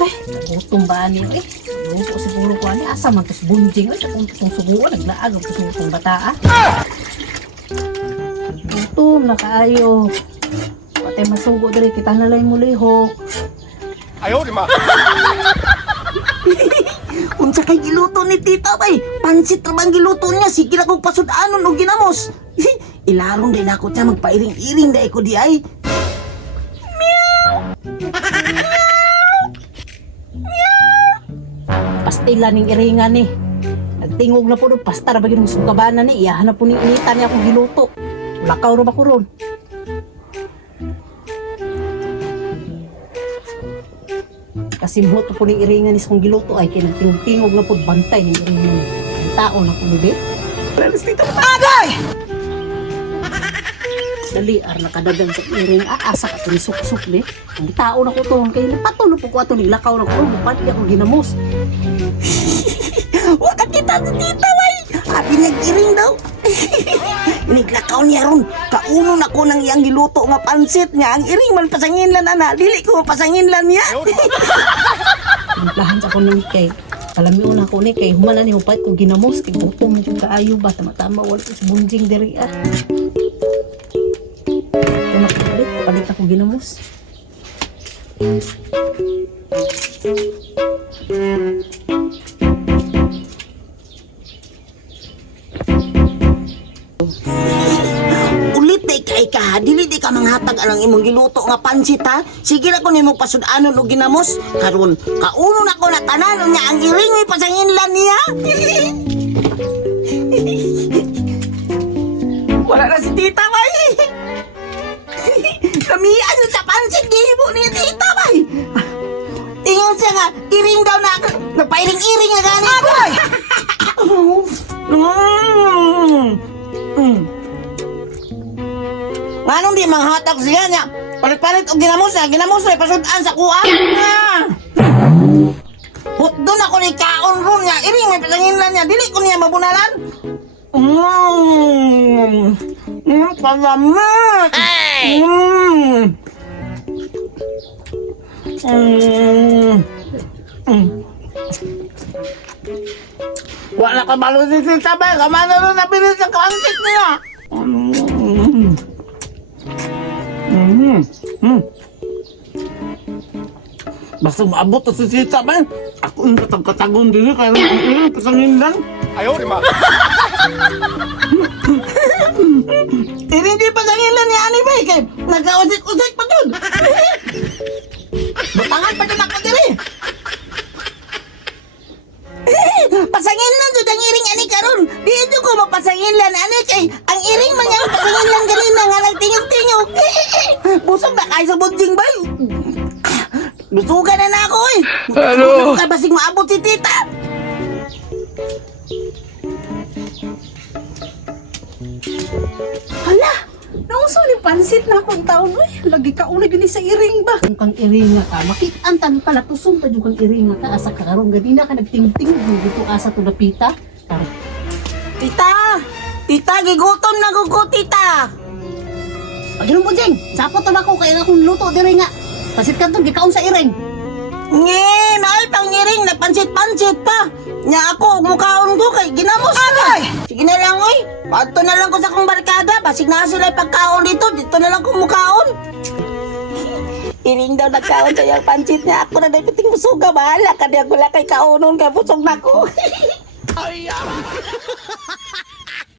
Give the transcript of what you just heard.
Ay, nagutom ba niyo eh. Luto siguro ko ani. Asa man tos bunjing. Ay, kung itong suguan, naglaag. Ito sa itong bataa. Gutom na kaayo. Patay masugo dali. Kita na lang muli ho. Ayaw, di ma. Unsa kay giluto ni tita bay? Pansit ra bang giluto niya? Sige na kong pasudanon o ginamos. Ilarong din ako siya magpairing-iring dahil ko di ay. Pastila ning iringan ni. Nagtingog na po doon. Pasta ra ba ginong sugabanan ni. Iyahan na po ning inita niya akong giluto. Lakaw ro ba ko ron? Kasi mo to po ning iringan ni sa kong giluto ay kinagtingog-tingog na po bantay ning iringan ni. Ang tao na po ni be. Lalas dito agay! Dali ar nakadagan sa iring asa ka to ni suksok be. Ang tao na ko to kay patulo po ko ato ning lakaw na ko. Pati ako ginamos. Wa ka kita si tita bay! Abi nag-iring daw. Iniglakaw niya ron. Kauno na ko ng iyang giluto nga pansit niya. Ang iring man pasanginlan ana. Dili ko pasanginlan niya. Timplahan sa ako ni kay kalamiw na ko ni kay humana ni hupay ko ginamos kay gutom jud kaayo ba tama-tama wala ko sa bunjing diri ah. Ito na ko palit ako ginamos. Ulit day kay ka, dili di ka manghatag alang imong giluto nga pansit ha. Sige na ko nimo pasudanon og ginamos. Karon, kauno na ko na tanan niya ang iring may pasanginlan niya. Wala na si tita bay. Kamian yun sa pansit gihibo ni tita bay. Tingin siya nga, iring daw na nagpairing-iring nga gani ko. Manong di manghatag siya niya. Palit-palit og ginamos na pasudan sa kuha. Doon ako ni kaon ron niya. Iring may pasanginlan niya. Dili ko niya mabunalan. Palamit. Wala ka malo si Tita Bay. Kamana rin nabilis ang kansit niya. Basta maabot na si Tita Bay. Ako yung katag-katagon din kaya pasanginlan. Ayaw, di ma. Hindi pasanginlan ni Ani Bay kaya nagkausik-usik pa dun. Batangan pa dun ako diri. Pasanginlan dun ang iring ani karon. Di ko mapasanginlan ani kay ang iring man yang pasanginlan ganina nga nagtingog-tingog. Busog na kay sa bunjing bay. Lusugan na ako eh. Ano? Kaya basig maabot si tita. Hala! Nauso ni pansit na akong taon. Uy, lagi ka ulit gini sa iring ba? Kung kang iringa ka, makikantan pala tusong pa yung kang iringa ka. Asa ka karong ganina ka nagting-ting. Dito asa to napita. Tita! Tita, gigutom na ko tita. Paginoon po, Jeng. Sapot na ako kaya akong luto diri nga. Pasit ka itong gikaon sa iring. Nye, naay pang iring na pansit-pansit pa. Nya ako, mukhaon ko kay ginamos na. Sige na lang, oy. Pato na lang ko sa kong barkada. Basig na sila pagkaon dito. Dito na lang kong mukhaon. Iring daw nagkaon sa yung pansit niya. Ako na dapat musuga. Bahala ka diya. Wala kay kaonon kay pusog na ko. Ayaw.